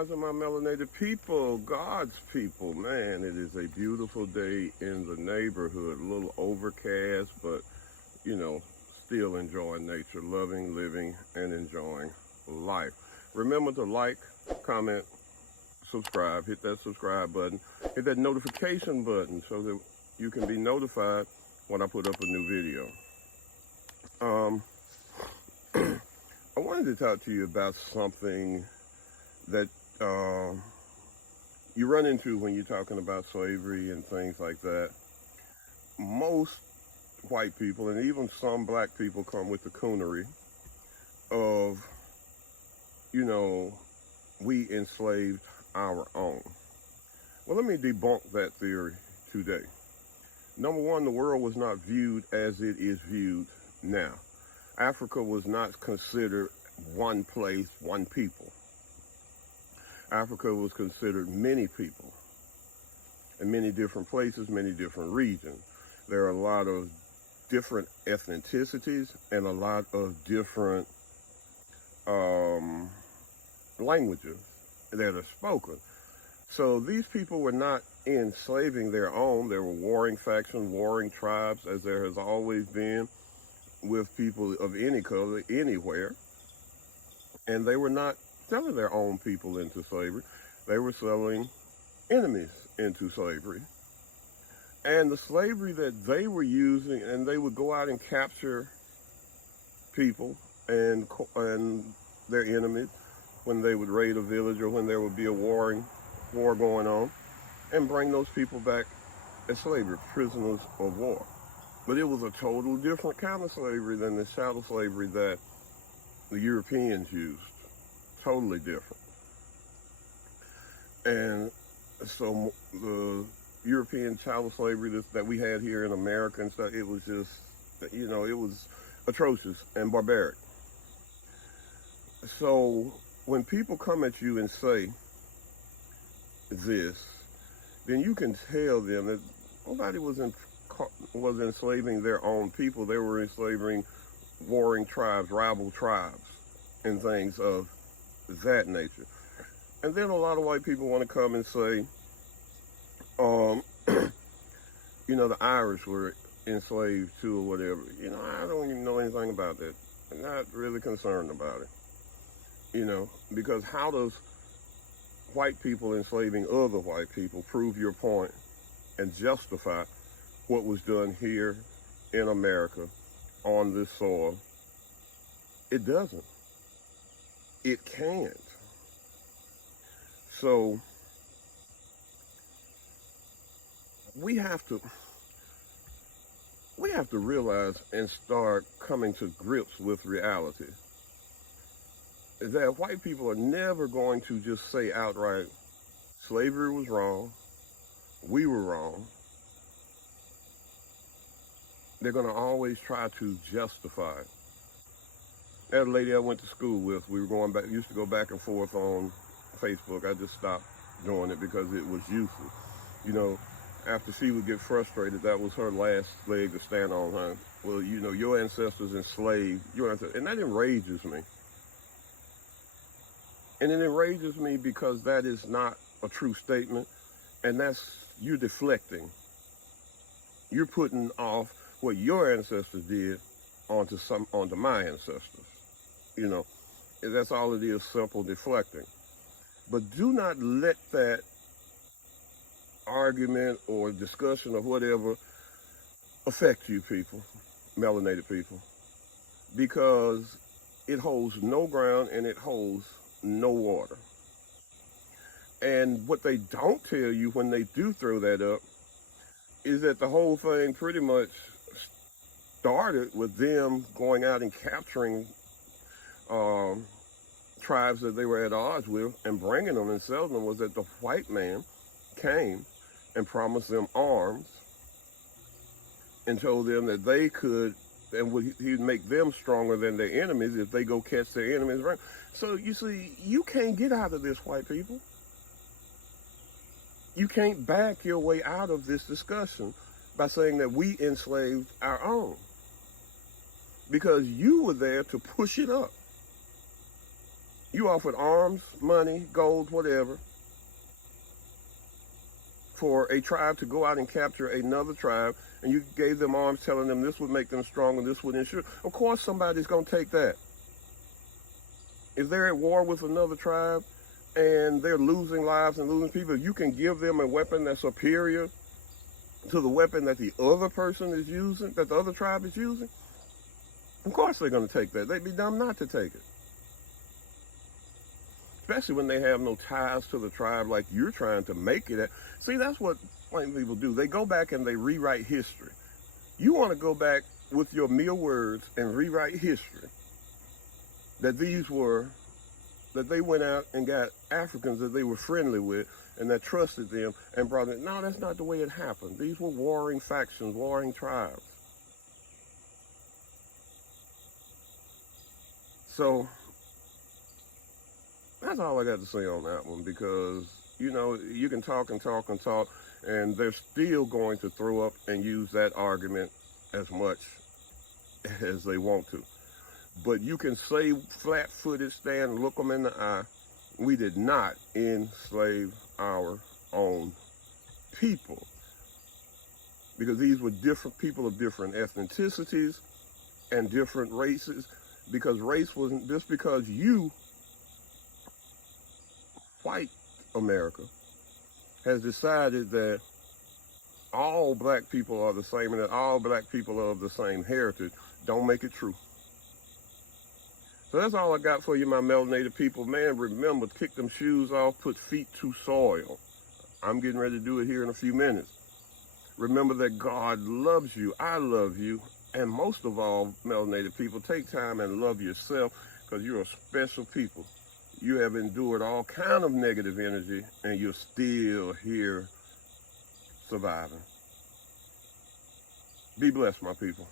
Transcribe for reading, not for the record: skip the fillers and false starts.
rising, my melanated people, God's people. Man, it is a beautiful day in the neighborhood. A little overcast, but, still enjoying nature, loving, living, and enjoying life. Remember to like, comment, subscribe. Hit that subscribe button. Hit that notification button so that you can be notified when I put up a new video. I wanted to talk to you about something that you run into when you're talking about slavery and things like that. Most white people and even some black people come with the coonery of, we enslaved our own. Well, let me debunk that theory today. Number one, the world was not viewed as it is viewed now. Africa was not considered one place, one people. Africa was considered many people in many different places, many different regions. There are a lot of different ethnicities and a lot of different languages that are spoken. So these people were not enslaving their own. There were warring factions, warring tribes, as there has always been with people of any color anywhere. And they were not selling their own people into slavery. They were selling enemies into slavery. And the slavery that they were using, and they would go out and capture people and their enemies when they would raid a village or when there would be a war going on, and bring those people back as slavery, prisoners of war. But it was a total different kind of slavery than the chattel slavery that the Europeans used. Totally different. And so the European chattel slavery that we had here in America and stuff, it was just, it was atrocious and barbaric. So when people come at you and say this, then you can tell them that nobody was enslaving their own people. They were enslaving warring tribes, rival tribes, and things of that nature. And then a lot of white people want to come and say, the Irish were enslaved too or whatever. I don't even know anything about that. I'm not really concerned about it. Because how does white people enslaving other white people prove your point and justify what was done here in America on this soil? It doesn't. It can't. So we have to realize and start coming to grips with reality that white people are never going to just say outright, slavery was wrong, we were wrong. They're going to always try to justify it. That lady I went to school with, we were used to go back and forth on Facebook. I just stopped doing it because it was useless. After she would get frustrated, that was her last leg to stand on, huh? Well, your ancestors enslaved, and that enrages me. And it enrages me because that is not a true statement, and you're deflecting. You're putting off what your ancestors did onto my ancestors. That's all it is, simple deflecting. But do not let that argument or discussion or whatever affect you people, melanated people, because it holds no ground and it holds no water. And what they don't tell you when they do throw that up is that the whole thing pretty much started with them going out and capturing tribes that they were at odds with and bringing them and selling them. Was that the white man came and promised them arms and told them that they could, and he'd make them stronger than their enemies if they go catch their enemies. So you see, you can't get out of this, white people. You can't back your way out of this discussion by saying that we enslaved our own, because you were there to push it up. You offered arms, money, gold, whatever, for a tribe to go out and capture another tribe, and you gave them arms telling them this would make them strong and this would ensure. Of course somebody's going to take that. If they're at war with another tribe and they're losing lives and losing people, you can give them a weapon that's superior to the weapon that the other person is using, that the other tribe is using. Of course they're going to take that. They'd be dumb not to take it. Especially when they have no ties to the tribe like you're trying to make it. See, that's what white people do. They go back and they rewrite history. You want to go back with your mere words and rewrite history. That they went out and got Africans that they were friendly with and that trusted them and brought them. No, that's not the way it happened. These were warring factions, warring tribes. So that's all I got to say on that one, because, you know, you can talk and talk and talk, and they're still going to throw up and use that argument as much as they want to. But you can say flat-footed, stand, look them in the eye, we did not enslave our own people. Because these were different people of different ethnicities and different races. Because race wasn't just because you, white America, has decided that all black people are the same and that all black people are of the same heritage, don't make it true. So that's all I got for you, my melanated people. Man, remember, kick them shoes off, put feet to soil. I'm getting ready to do it here in a few minutes. Remember that God loves you, I love you, and most of all, melanated people, take time and love yourself, because you're a special people. You have endured all kind of negative energy, and you're still here surviving. Be blessed, my people.